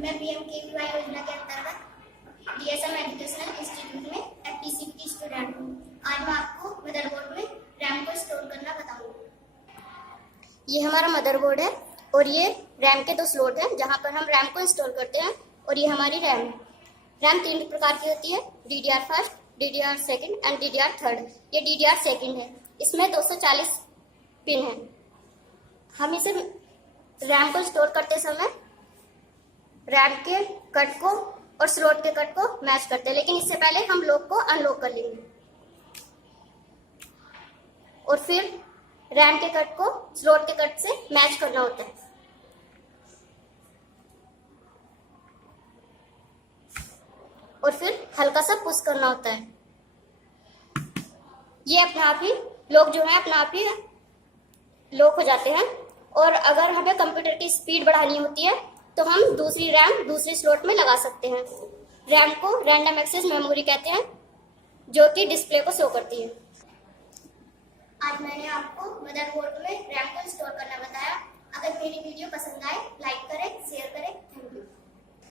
मैं पीएमकेवीवाई योजना के अंतर्गत डीएसएम एजुकेशनल इंस्टीट्यूट में एफटीसीपी की स्टूडेंट हूँ। आज मैं आपको मदरबोर्ड में रैम को स्टोर करना बताऊंगी। ये हमारा मदरबोर्ड है और ये रैम के 2 स्लॉट हैं जहाँ पर हम रैम को इंस्टॉल करते हैं और ये हमारी रैम है। रैम 3 प्रकार की होती है, DDR1, DDR2 एंड DDR3। ये DDR2 है, इसमें 240 पिन है। हम इसे रैम को स्टोर करते समय रैम के कट को और स्लॉट के कट को मैच करते हैं, लेकिन इससे पहले हम लॉक को अनलॉक कर लेंगे और फिर रैम के कट को स्लॉट के कट से मैच करना होता है। और फिर हल्का सा पुश करना होता है। ये अपने आप ही लॉक जो है अपने आप ही लॉक हो जाते हैं। और अगर हमें कंप्यूटर की स्पीड बढ़ानी होती है तो हम दूसरी रैम दूसरे स्लॉट में लगा सकते हैं। रैम को रैंडम एक्सेस मेमोरी कहते हैं, जो कि डिस्प्ले को शो करती है। आज मैंने आपको मदरबोर्ड में रैम को